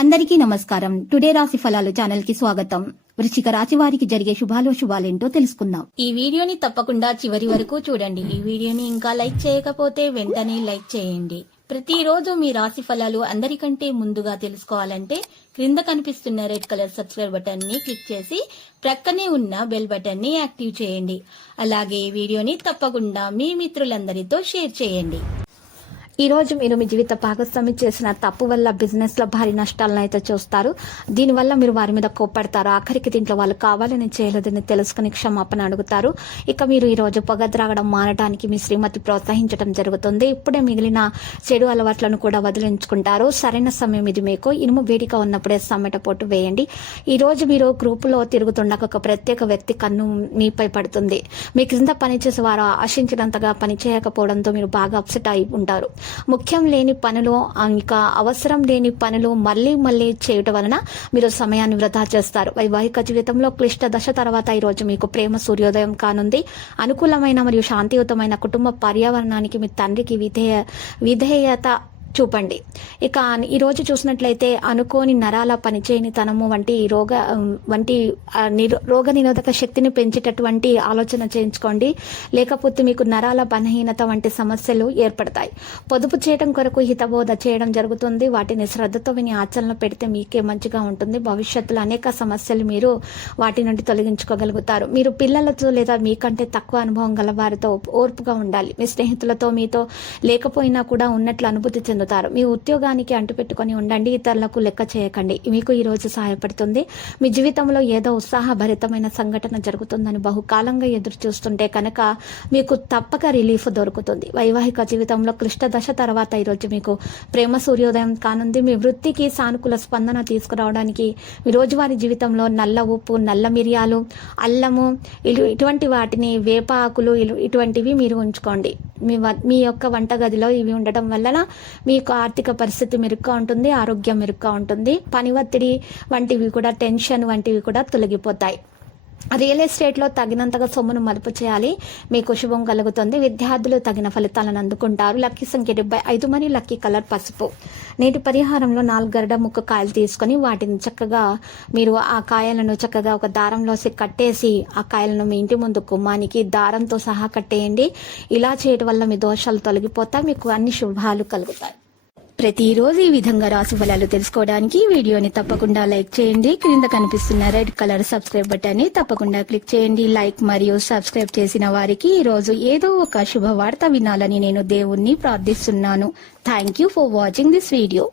అందరికీ నమస్కారం. టుడే రాశి ఫలాలు ఛానల్ కి స్వాగతం. వృశ్చిక రాశి వారికి జరిగే శుభాలేంటో తెలుసుకుందాం. ఈ వీడియోని తప్పకుండా చివరి వరకు చూడండి. ఈ వీడియోని ఇంకా లైక్ చేయకపోతే వెంటనే లైక్ చేయండి. ప్రతిరోజు మీ రాశి ఫలాలు అందరికంటే ముందుగా తెలుసుకోవాలంటే క్రింద కనిపిస్తున్న రెడ్ కలర్ సబ్స్క్రైబ్ బటన్ ని క్లిక్ చేసి ప్రక్కనే ఉన్న బెల్ బటన్ ని యాక్టివ్ చేయండి. అలాగే ఈ వీడియోని తప్పకుండా మీ మిత్రులందరితో షేర్ చేయండి. ఈ రోజు మీరు మీ జీవిత భాగస్వామి చేసిన తప్పు వల్ల బిజినెస్ లో భారీ నష్టాలను అయితే చూస్తారు. దీనివల్ల మీరు వారి మీద కోప్పడతారు. ఆఖరికి దీంట్లో వాళ్ళు కావాలని చేయలేదని తెలుసుకుని క్షమాపణ అడుగుతారు. ఇక మీరు ఈ రోజు పొగ త్రాగడం మానడానికి మీ శ్రీమతి ప్రోత్సహించడం జరుగుతుంది. ఇప్పుడే మిగిలిన చెడు అలవాట్లను కూడా వదిలించుకుంటారు. సరైన సమయం ఇది మీకు. ఇనుము వేడిగా ఉన్నప్పుడే సమ్మెట పోటు వేయండి. ఈ రోజు మీరు గ్రూపులో తిరుగుతుండగా ఒక ప్రత్యేక వ్యక్తి కన్ను మీపై పడుతుంది. మీ క్రింద పనిచేసే వారు ఆశించినంతగా పనిచేయకపోవడంతో మీరు బాగా అప్సెట్ అయి ఉంటారు. ముఖ్యం లేని పనులు ఇంకా అవసరం లేని పనులు మళ్ళీ చేయటం వలన మీరు సమయాన్ని వృధా చేస్తారు. వైవాహిక జీవితంలో క్లిష్ట దశ తర్వాత ఈ రోజు మీకు ప్రేమ సూర్యోదయం కానుంది. అనుకూలమైన మరియు శాంతియుతమైన కుటుంబ పర్యావరణానికి మీ తండ్రికి విధేయత చూపండి. ఇక ఈ రోజు చూసినట్లయితే అనుకోని నరాల పనిచేయని తనము వంటి రోగ నిరోధక శక్తిని పెంచేటటువంటి ఆలోచన చేయించుకోండి. లేకపోతే మీకు నరాల బలహీనత వంటి సమస్యలు ఏర్పడతాయి. పొదుపు చేయడం కొరకు హితబోధ చేయడం జరుగుతుంది. వాటిని శ్రద్ధతో విని ఆచరణ పెడితే మీకే మంచిగా ఉంటుంది. భవిష్యత్తులో అనేక సమస్యలు మీరు వాటి నుండి తొలగించుకోగలుగుతారు. మీరు పిల్లలతో లేదా మీకంటే తక్కువ అనుభవం గల వారితో ఓర్పుగా ఉండాలి. మీ స్నేహితులతో మీతో లేకపోయినా కూడా ఉన్నట్లు అనుభూతి చెందుతారు. మీ ఉద్యోగానికి అంటుపెట్టుకుని ఉండండి. ఇతరులకు లెక్క చేయకండి. మీకు ఈ రోజు సహాయపడుతుంది. మీ జీవితంలో ఏదో ఉత్సాహభరితమైన సంఘటన జరుగుతుందని బహుకాలంగా ఎదురు చూస్తుంటే కనుక మీకు తప్పక రిలీఫ్ దొరుకుతుంది. వైవాహిక జీవితంలో క్లిష్ట దశ తర్వాత ఈరోజు మీకు ప్రేమ సూర్యోదయం కానుంది. మీ వృత్తికి సానుకూల స్పందన తీసుకురావడానికి మీ రోజువారీ జీవితంలో నల్ల ఉప్పు, నల్ల మిరియాలు, అల్లము ఇటువంటి వాటిని, వేప ఆకులు ఇటువంటివి మీరు ఉంచుకోండి. మీ యొక్క వంటగదిలో ఇవి ఉండటం వలన మీకు ఆర్థిక పరిస్థితి మెరుగ్గా ఉంటుంది. ఆరోగ్యం మెరుగ్గా ఉంటుంది. పని ఒత్తిడి వంటివి కూడా, టెన్షన్ వంటివి కూడా తొలగిపోతాయి. రియల్ ఎస్టేట్లో తగినంతగా సొమ్మును మదుపు చేయాలి. మీకు శుభం కలుగుతుంది. విద్యార్థులు తగిన ఫలితాలను అందుకుంటారు. లక్కీ సంఖ్య 75 మరియు లక్కీ కలర్ పసుపు. నేటి పరిహారంలో 4 గరిడ ముక్క కాయలు తీసుకొని వాటిని చక్కగా మీరు ఆ కాయలను చక్కగా ఒక దారంలో కట్టేసి ఆ కాయలను మీ ఇంటి ముందు గుమ్మానికి దారంతో సహా కట్టేయండి. ఇలా చేయడం వల్ల మీ దోషాలు తొలగిపోతాయి. మీకు అన్ని శుభాలు కలుగుతాయి. ప్రతిరోజు ఈ విధంగా రాశి ఫలాలు తెలుసుకోవడానికి వీడియోని తప్పకుండా లైక్ చేయండి. క్రింద కనిపిస్తున్న రెడ్ కలర్ సబ్స్క్రైబ్ బటన్ ని తప్పకుండా క్లిక్ చేయండి. లైక్ మరియు సబ్స్క్రైబ్ చేసిన వారికి ఈ రోజు ఏదో ఒక శుభవార్త వినాలని నేను దేవుణ్ణి ప్రార్థిస్తున్నాను. Thank you for watching this video.